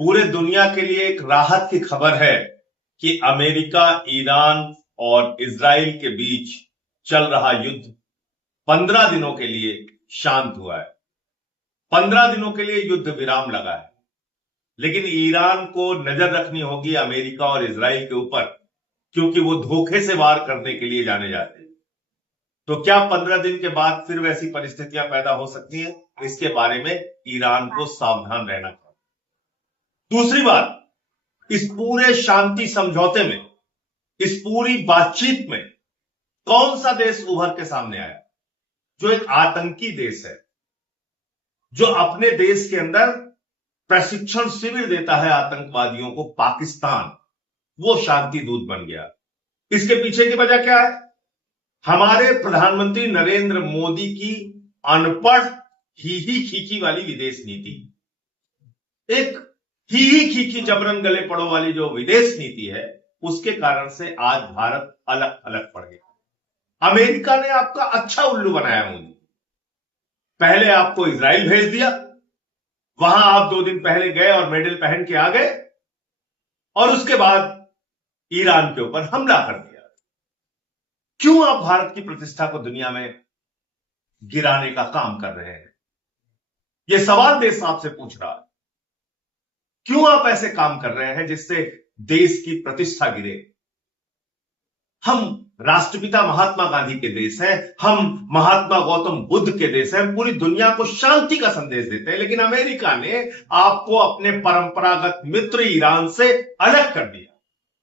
पूरे दुनिया के लिए एक राहत की खबर है कि अमेरिका, ईरान और इजराइल के बीच चल रहा युद्ध 15 दिनों के लिए शांत हुआ है। 15 दिनों के लिए युद्ध विराम लगा है, लेकिन ईरान को नजर रखनी होगी अमेरिका और इजराइल के ऊपर, क्योंकि वो धोखे से वार करने के लिए जाने जाते हैं। तो क्या 15 दिन के बाद फिर वैसी परिस्थितियां पैदा हो सकती हैं? इसके बारे में ईरान को सावधान रहना चाहिए। दूसरी बात, इस पूरे शांति समझौते में, इस पूरी बातचीत में कौन सा देश उभर के सामने आया? जो एक आतंकी देश है, जो अपने देश के अंदर प्रशिक्षण शिविर देता है आतंकवादियों को, पाकिस्तान, वो शांति दूत बन गया। इसके पीछे की वजह क्या है? हमारे प्रधानमंत्री नरेंद्र मोदी की अनपढ़ ही खीखी वाली विदेश नीति, एक ही खीखी जबरन गले पड़ो वाली जो विदेश नीति है, उसके कारण से आज भारत अलग अलग पड़ गया। अमेरिका ने आपका अच्छा उल्लू बनाया। मोदी पहले आपको इजराइल भेज दिया, वहां आप 2 दिन पहले गए और मेडल पहन के आ गए, और उसके बाद ईरान के ऊपर हमला कर दिया। क्यों आप भारत की प्रतिष्ठा को दुनिया में गिराने का काम कर रहे हैं? यह सवाल देश आपसे पूछ रहा है। क्यों आप ऐसे काम कर रहे हैं जिससे देश की प्रतिष्ठा गिरे? हम राष्ट्रपिता महात्मा गांधी के देश हैं, हम महात्मा गौतम बुद्ध के देश हैं, पूरी दुनिया को शांति का संदेश देते हैं, लेकिन अमेरिका ने आपको अपने परंपरागत मित्र ईरान से अलग कर दिया,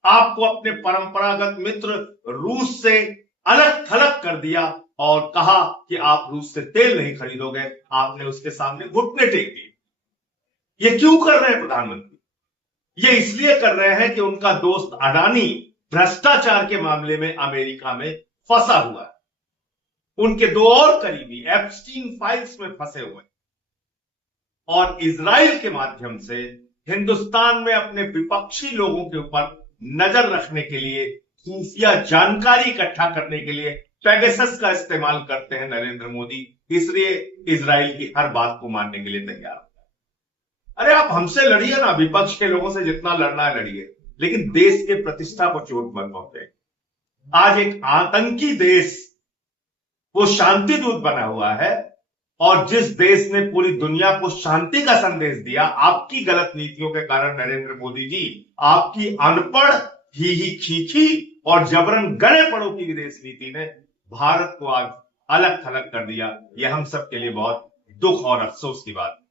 आपको अपने परंपरागत मित्र रूस से अलग थलग कर दिया और कहा कि आप रूस से तेल नहीं खरीदोगे। आपने उसके सामने घुटने टेक दिए। ये क्यों कर रहे हैं प्रधानमंत्री? ये इसलिए कर रहे हैं कि उनका दोस्त अडानी भ्रष्टाचार के मामले में अमेरिका में फंसा हुआ है। उनके 2 और करीबी एप्स्टीन फाइल्स में फंसे हुए हैं, और इजराइल के माध्यम से हिंदुस्तान में अपने विपक्षी लोगों के ऊपर नजर रखने के लिए, खुफिया जानकारी इकट्ठा करने के लिए पेगासस का इस्तेमाल करते हैं नरेंद्र मोदी। इसलिए इजराइल की हर बात को मानने के लिए तैयार। अरे आप हमसे लड़िए ना, विपक्ष के लोगों से जितना लड़ना है लड़िए, लेकिन देश के प्रतिष्ठा को चोट मत पहुंचे। आज एक आतंकी देश वो शांति दूत बना हुआ है, और जिस देश ने पूरी दुनिया को शांति का संदेश दिया, आपकी गलत नीतियों के कारण नरेंद्र मोदी जी, आपकी अनपढ़ ही खीखी और जबरन गले पड़ो की विदेश नीति ने भारत को आज अलग थलग कर दिया। यह हम सब के लिए बहुत दुख और अफसोस की बात है।